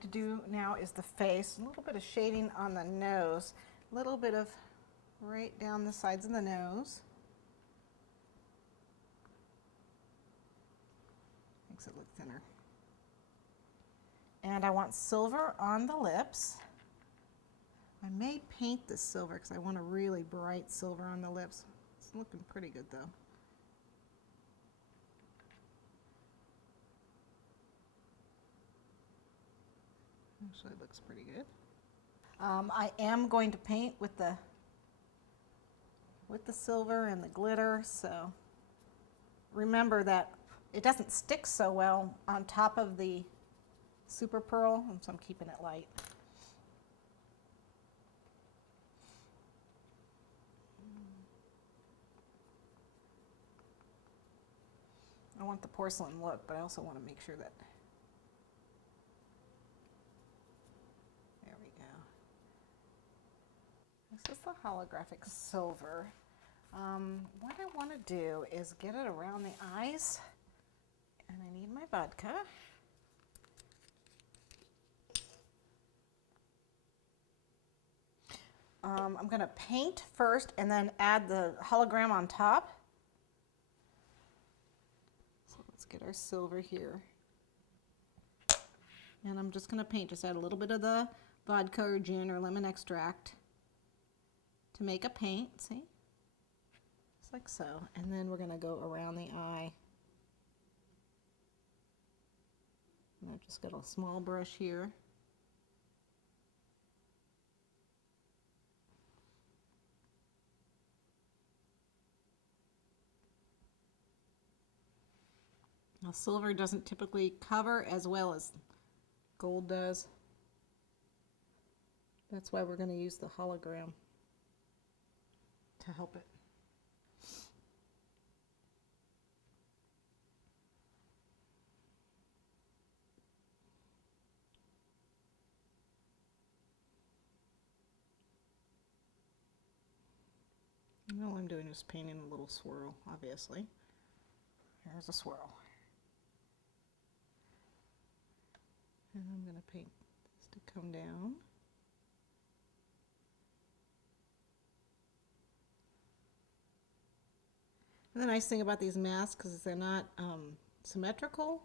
need to do now is the face. A little bit of shading on the nose. A little bit of right down the sides of the nose. Makes it look thinner. And I want silver on the lips. I may paint this silver because I want a really bright silver on the lips. It's looking pretty good though. Actually, it looks pretty good. I am going to paint with the silver and the glitter, so remember that it doesn't stick so well on top of the super pearl, so I'm keeping it light. I want the porcelain look, but I also want to make sure that, there we go. This is the holographic silver. What I want to do is get it around the eyes, and I need my vodka. I'm going to paint first and then add the hologram on top. So let's get our silver here. And I'm just going to paint, just add a little bit of the vodka or gin or lemon extract to make a paint, see? Just like so. And then we're going to go around the eye. And I've just got a small brush here. Now, silver doesn't typically cover as well as gold does. That's why we're going to use the hologram to help it. And all I'm doing is painting a little swirl, obviously. Here's a swirl. And I'm going to paint this to come down. And the nice thing about these masks is they're not symmetrical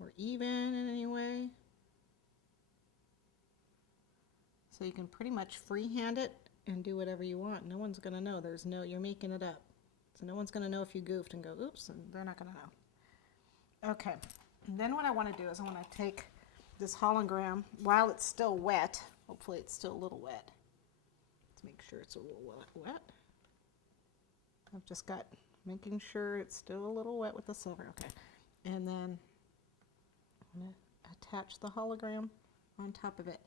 or even in any way. So you can pretty much freehand it and do whatever you want. No one's going to know. You're making it up. So no one's going to know if you goofed and go, oops, and they're not going to know. Okay. And then what I want to do is I want to take this hologram while it's still wet. Hopefully it's still a little wet. Let's make sure it's a little wet. I've just got making sure it's still a little wet with the silver. Okay. And then I'm going to attach the hologram on top of it.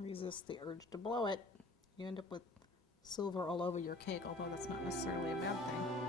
Resist the urge to blow it. You end up with silver all over your cake, although that's not necessarily a bad thing.